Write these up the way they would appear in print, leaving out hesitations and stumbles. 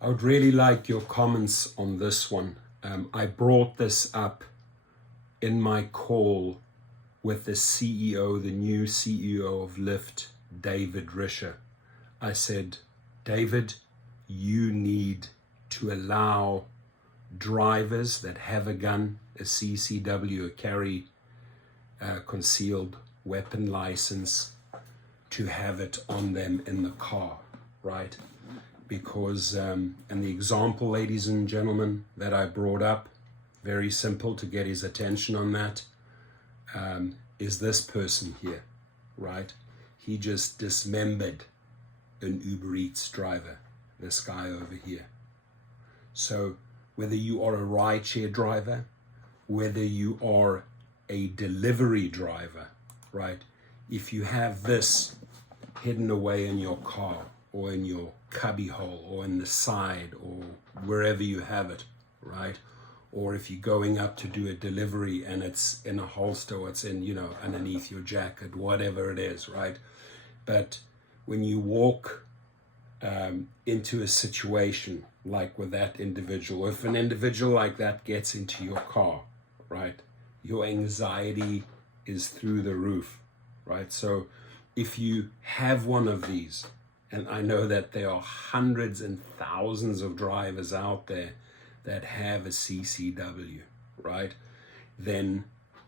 I would really like your comments on this one. I brought this up in my call with the CEO, the new CEO of Lyft, David Risher. I said, David, you need to allow drivers that have a gun, a CCW, a carry concealed weapon license, to have it on them in the car, right? Because, and the example, ladies and gentlemen, that I brought up, very simple to get his attention on that, is this person here, right? He just dismembered an Uber Eats driver, this guy over here. So whether you are a rideshare driver, whether you are a delivery driver, right? If you have this hidden away in your car or in your cubby hole or in the side or wherever you have it, right? Or if you're going up to do a delivery and it's in a holster or it's in, underneath your jacket, whatever it is, right? But when you walk into a situation like with that individual, if an individual like that gets into your car, right, your anxiety is through the roof, right? So if you have one of these, and I know that there are hundreds and thousands of drivers out there that have a CCW, right? Then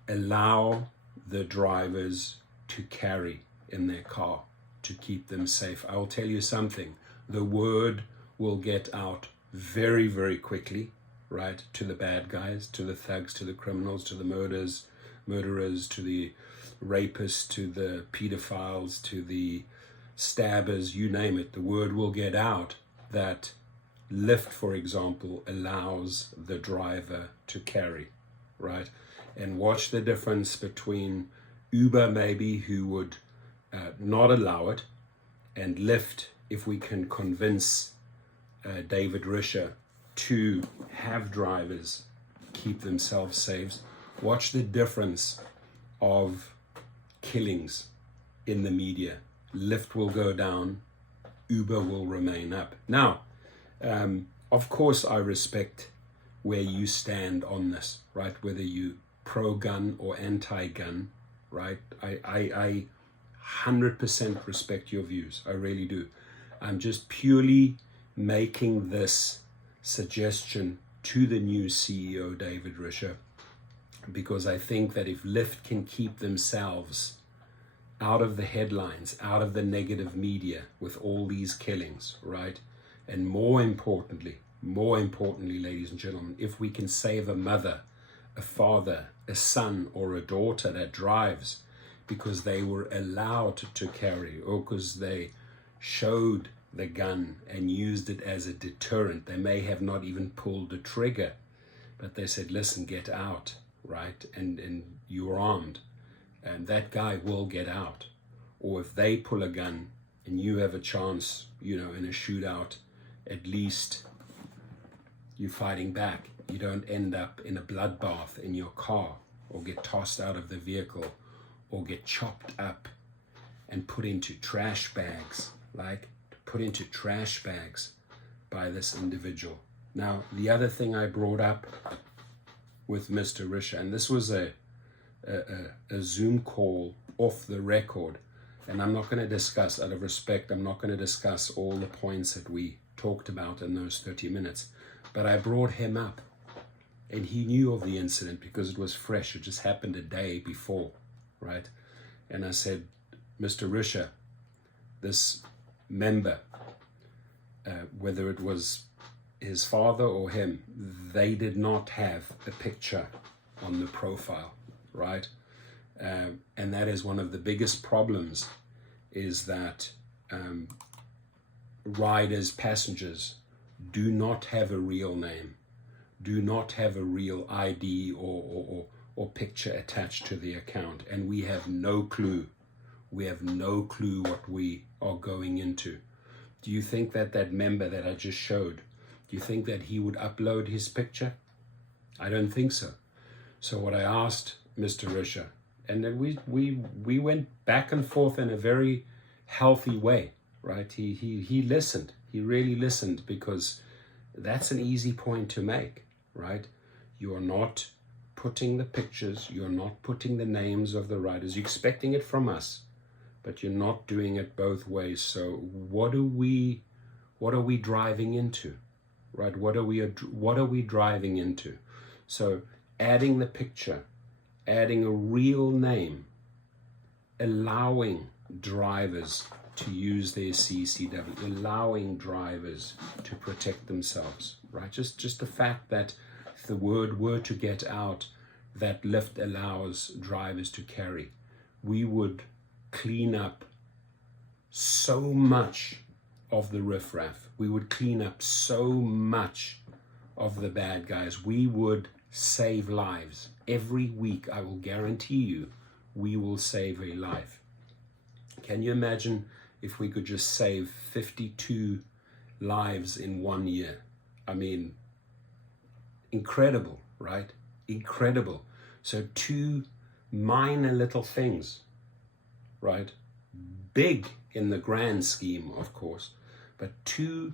allow the drivers to carry in their car to keep them safe. I'll tell you something, the word will get out very, very quickly, right? To the bad guys, to the thugs, to the criminals, to the murderers, to the rapists, to the pedophiles, to the stabbers, you name it. The word will get out that Lyft, for example, allows the driver to carry, right? And watch the difference between Uber maybe, who would not allow it, and Lyft, if we can convince David Risher to have drivers keep themselves safe. Watch the difference of killings in the media. Lyft will go down, Uber will remain up. Now, of course, I respect where you stand on this, right? Whether you pro-gun or anti-gun, right? I 100% respect your views. I really do. I'm just purely making this suggestion to the new CEO, David Risher, because I think that if Lyft can keep themselves out of the headlines, out of the negative media with all these killings, right? And more importantly, ladies and gentlemen, if we can save a mother, a father, a son, or a daughter that drives because they were allowed to carry, or because they showed the gun and used it as a deterrent. They may have not even pulled the trigger, but they said, listen, get out, right? And you're armed, and that guy will get out. Or if they pull a gun and you have a chance, in a shootout, at least you're fighting back. You don't end up in a bloodbath in your car, or get tossed out of the vehicle, or get chopped up and put into trash bags, by this individual. Now, the other thing I brought up with Mr. Risher, and this was a Zoom call off the record, and I'm not going to discuss, out of respect, I'm not going to discuss all the points that we talked about in those 30 minutes, but I brought him up, and he knew of the incident because it was fresh. It just happened a day before, right? And I said, Mr. Risher, this member, whether it was his father or him, they did not have a picture on the profile, right? And that is one of the biggest problems, is that riders, passengers do not have a real name, do not have a real ID or picture attached to the account, and we have no clue. We have no clue what we are going into. Do you think that that member that I just showed, do you think that he would upload his picture? I don't think so. So what I asked Mr. Risher, and then we went back and forth in a very healthy way, right? He listened. He really listened, because That's an easy point to make, right? You are not putting the pictures, you're not putting the names of the riders. You're expecting it from us, but you're not doing it both ways. So what are we driving into, right? What are we driving into? So adding the picture, adding a real name, allowing drivers to use their CCW, allowing drivers to protect themselves, right? Just the fact that if the word were to get out that Lyft allows drivers to carry, we would clean up so much of the riffraff. We would clean up so much of the bad guys. We would save lives. Every week, I will guarantee you, we will save a life. Can you imagine if we could just save 52 lives in 1 year? I mean, incredible, right? Incredible. So 2 minor little things, right? Big in the grand scheme, of course, but 2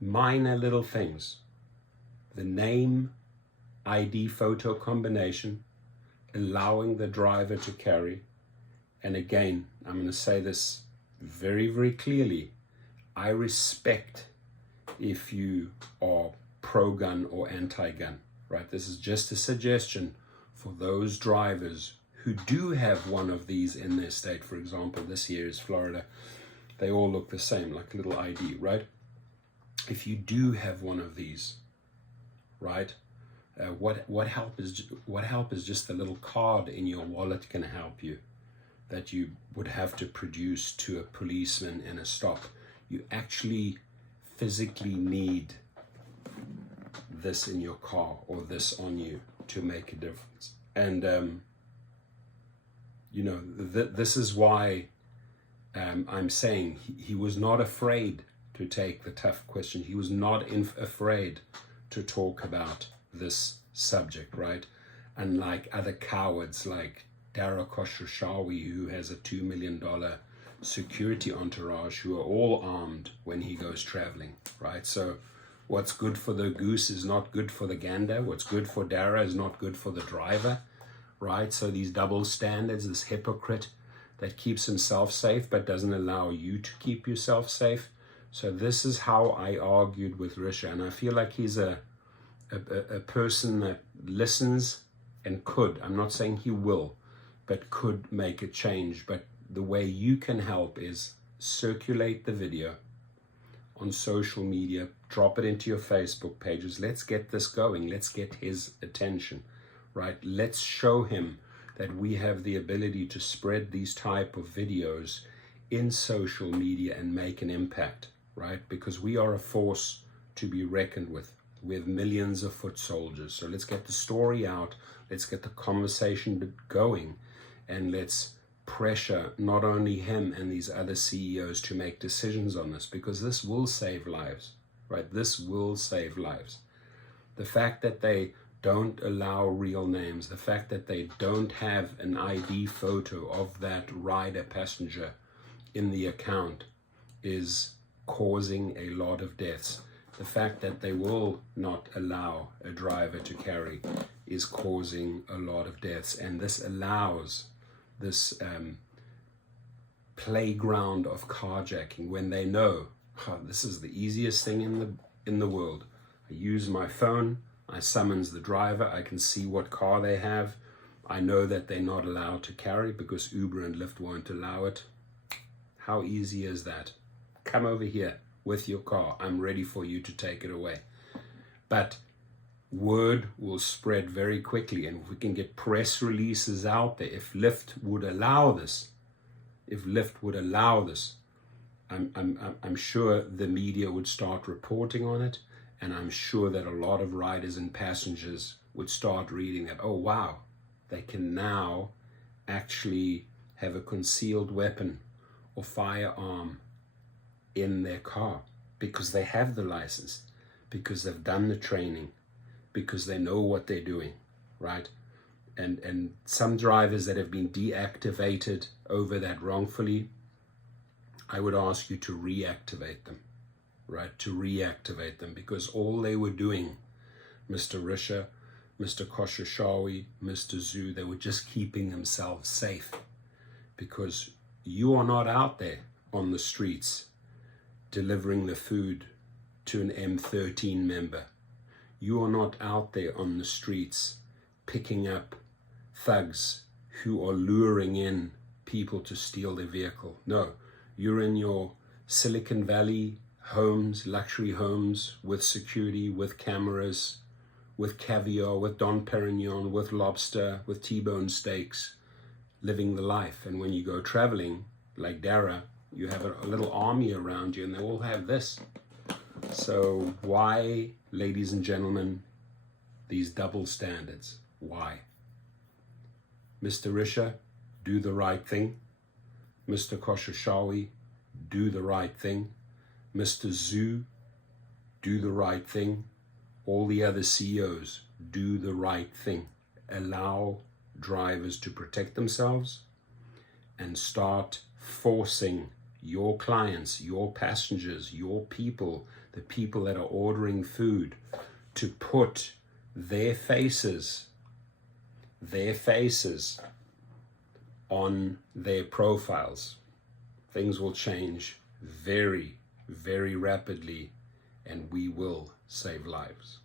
minor little things. The name ID photo combination, allowing the driver to carry. And again, I'm going to say this very, very clearly. I respect if you are pro-gun or anti-gun, right? This is just a suggestion for those drivers who do have one of these in their state. For example, this year is Florida. They all look the same, like a little ID, right? If you do have one of these, right? What help is just a little card in your wallet can help you, that you would have to produce to a policeman in a stop. You actually physically need this in your car or this on you to make a difference. And you know, this is why I'm saying he was not afraid to take the tough question. He was not afraid to talk about this subject, right? Unlike other cowards like Dara Khosrowshahi, who has a $2 million security entourage, who are all armed when he goes traveling, right? So what's good for the goose is not good for the gander. What's good for Dara is not good for the driver, right? So these double standards, this hypocrite that keeps himself safe but doesn't allow you to keep yourself safe. So this is how I argued with Risher, and I feel like he's a person that listens and could, I'm not saying he will, but could make a change. But the way you can help is circulate the video on social media, drop it into your Facebook pages. Let's get this going. Let's get his attention, right? Let's show him that we have the ability to spread these type of videos in social media and make an impact, right? Because we are a force to be reckoned with. We have millions of foot soldiers. So let's get the story out. Let's get the conversation going, and let's pressure not only him and these other CEOs to make decisions on this, because this will save lives, right? This will save lives. The fact that they don't allow real names, the fact that they don't have an ID photo of that rider passenger in the account is causing a lot of deaths. The fact that they will not allow a driver to carry is causing a lot of deaths. And this allows this playground of carjacking when they know, oh, this is the easiest thing in the world. I use my phone, I summons the driver, I can see what car they have. I know that they're not allowed to carry because Uber and Lyft won't allow it. How easy is that? Come over here with your car. I'm ready for you to take it away. But word will spread very quickly, and if we can get press releases out there, if Lyft would allow this, I'm sure the media would start reporting on it, and I'm sure that a lot of riders and passengers would start reading that, oh wow, they can now actually have a concealed weapon or firearm in their car because they have the license, because they've done the training, because they know what they're doing, right? And some drivers that have been deactivated over that wrongfully, I would ask you to reactivate them, right, to reactivate them, because all they were doing, Mr. Risher, Mr. Koshashawi, Mr. Zhu, they were just keeping themselves safe, because you are not out there on the streets delivering the food to an M13 member. You are not out there on the streets picking up thugs who are luring in people to steal their vehicle. No, you're in your Silicon Valley homes, luxury homes, with security, with cameras, with caviar, with Dom Perignon, with lobster, with T-bone steaks, living the life. And when you go traveling, like Dara, you have a little army around you, and they all have this. So why, ladies and gentlemen, these double standards? Why? Mr. Risher, do the right thing. Mr. Koshashawi, do the right thing. Mr. Zhu, do the right thing. All the other CEOs, do the right thing. Allow drivers to protect themselves and start forcing your clients, your passengers, your people, the people that are ordering food, to put their faces on their profiles. Things will change very, very rapidly, and we will save lives.